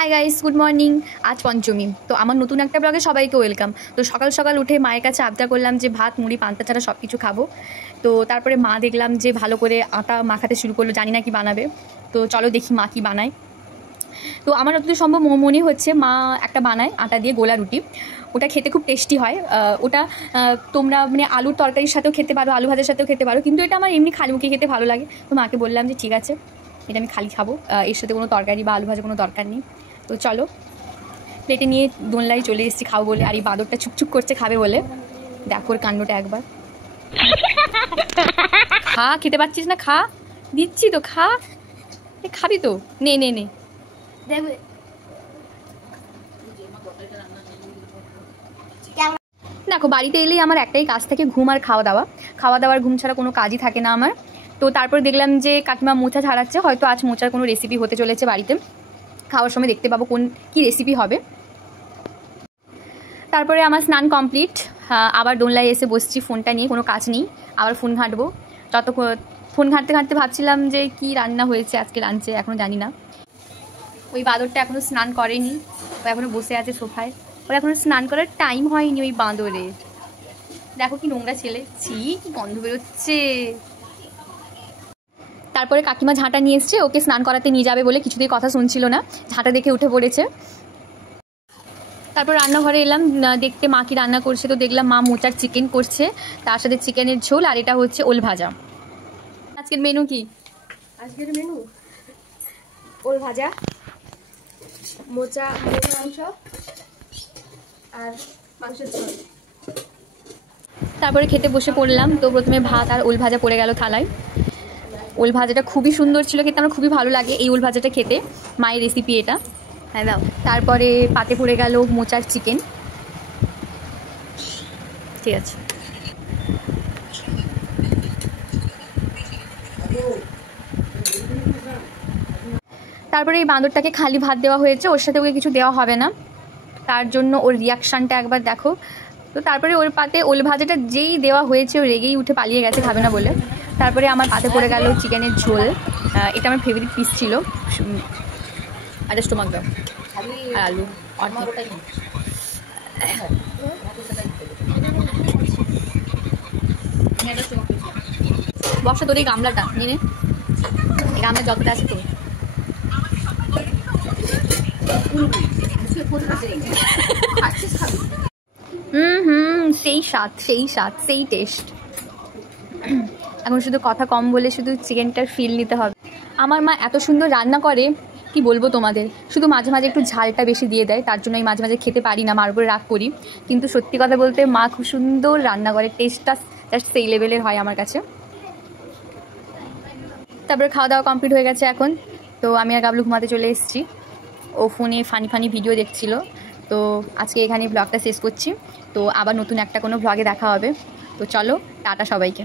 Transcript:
Hi guys, good morning. আজ পঞ্চমী, তো আমার নতুন একটা ব্লগে সবাইকে ওয়েলকাম। তো সকাল সকাল উঠে মায়ের কাছে আবদার করলাম যে ভাত মুড়ি পান্তা ছাড়া সব কিছু খাবো। তো তারপরে মা দেখলাম যে ভালো করে আটা মাখাতে শুরু করলো, জানি না কি বানাবে। তো চলো দেখি মা কি বানায়। তো আমার যতদূর সম্ভব মনে হচ্ছে মা একটা বানায় আটা দিয়ে গোলা রুটি। ওটা খেতে খুব টেস্টি হয়। ওটা তোমরা মানে আলুর তরকারির সাথেও খেতে পারো, আলু ভাজার সাথেও খেতে পারো, কিন্তু এটা আমার এমনি খালি মুখে খেতে ভালো লাগে। তো মাকে বললাম যে ঠিক আছে, এটা আমি খালি খাবো, এর সাথে কোনো তরকারি বা আলু ভাজা কোনো দরকার নেই। তো চলো প্লেটে নিয়ে দোনলাই চলে এসেছি খাবো বলে। আর এই বাঁদরটা চুপচুপ করছে খাবে বলে, দেখো ওর কাণ্ডটা একবার। খা, খেতে পাচ্ছিস না? খা, দিচ্ছি তো, খা। খাবি তো, নে নে নে। দেখো বাড়িতে এলেই আমার একটাই কাজ থাকে, ঘুম আর খাওয়া দাওয়ার ঘুম ছাড়া কোনো কাজই থাকে না আমার। তো তারপর দেখলাম যে কাকিমা মোচা ছাড়াচ্ছে, হয়তো আজ মোচার কোনো রেসিপি হতে চলেছে বাড়িতে। খাওয়ার সময় দেখতে পাবো কি রেসিপি হবে। তারপরে আমার স্নান কমপ্লিট, আবার দোনলায় এসে বসছি ফোনটা নিয়ে, কোনো কাজ নেই, আবার ফোন ঘাঁটবো। ফোন ঘাঁটতে ঘাঁটতে ভাবছিলাম যে কি রান্না হয়েছে আজকে লাঞ্চে, এখনও জানি না। ওই বাঁদরটা এখনও স্নান করেনি, ও এখনও বসে আছে সোফায়, ওর এখনও স্নান করার টাইম হয়নি ওই বাঁদরে। দেখো কি নোংরা ছেলে, ছি কি গন্ধ বেরোচ্ছে। তারপরে কাকিমা ঝাঁটা নিয়ে এসছে, ওকে স্নান করাতে নিয়ে যাবে বলে কিছুতেই কথা শুনছিল না, ঝাঁটা দেখে উঠে পড়েছে। তারপর রান্নাঘরে এলাম দেখতে মা কি রান্না করছে। তো দেখলাম মা মোচার চিকেন করছে, তার সাথে চিকেনের ঝোল, আর এটা হচ্ছে ওল ভাজা। আজকের মেনু কি? আজকের মেনু ওল ভাজা, মোচা মাংস আর মাংসের ঝোল। তারপরে খেতে বসে পড়লাম। তো প্রথমে ভাত আর ওল ভাজা পড়ে গেল থালায়। ওল ভাজাটা খুবই সুন্দর ছিল খেতে, আমার খুবই ভালো লাগে এই ওল ভাজাটা খেতে, মায়ের রেসিপি এটা। হ্যাঁ দাও। তারপরে পাতে পড়ে গেল মোচার চিকেন। ঠিক আছে। তারপরে এই বাঁদরটাকে খালি ভাত দেওয়া হয়েছে, ওর সাথে ওকে কিছু দেওয়া হবে না, তার জন্য ওর রিয়াকশানটা একবার দেখো। তো তারপরে ওর পাতে ওল ভাজাটা যেই দেওয়া হয়েছে ও রেগেই উঠে পালিয়ে গেছে, খাবে না বলে। তারপরে আমার পাতে পড়ে গেল চিকেনের ঝোল, এটা আমার ফেভারিট পিস ছিল। আর স্টোমাক দাও আর আলু বর্ষা, তোর এই গামলাটা নিয়ে নে, এই গামলার যতটা আছে তোর। সেই স্বাদ, সেই স্বাদ, সেই টেস্ট। এখন শুধু কথা কম বলে শুধু চিকেনটার ফিল নিতে হবে। আমার মা এত সুন্দর রান্না করে, কি বলবো তোমাদের। শুধু মাঝে মাঝে একটু ঝালটা বেশি দিয়ে দেয়, তার জন্য আমি মাঝে মাঝে খেতে পারি না, মার উপরে রাগ করি। কিন্তু সত্যি কথা বলতে মা খুব সুন্দর রান্না করে, টেস্টটা জাস্ট সেই লেভেলের হয় আমার কাছে। তারপরে খাওয়া দাওয়া কমপ্লিট হয়ে গেছে এখন। তো আমি আর গাবলু ঘুমাতে চলে এসেছি, ও ফোনে ফানি ভিডিও দেখছিল। তো আজকে এখানে ব্লগটা শেষ করছি, তো আবার নতুন একটা কোনো ব্লগে দেখা হবে। তো চলো, টাটা সবাইকে।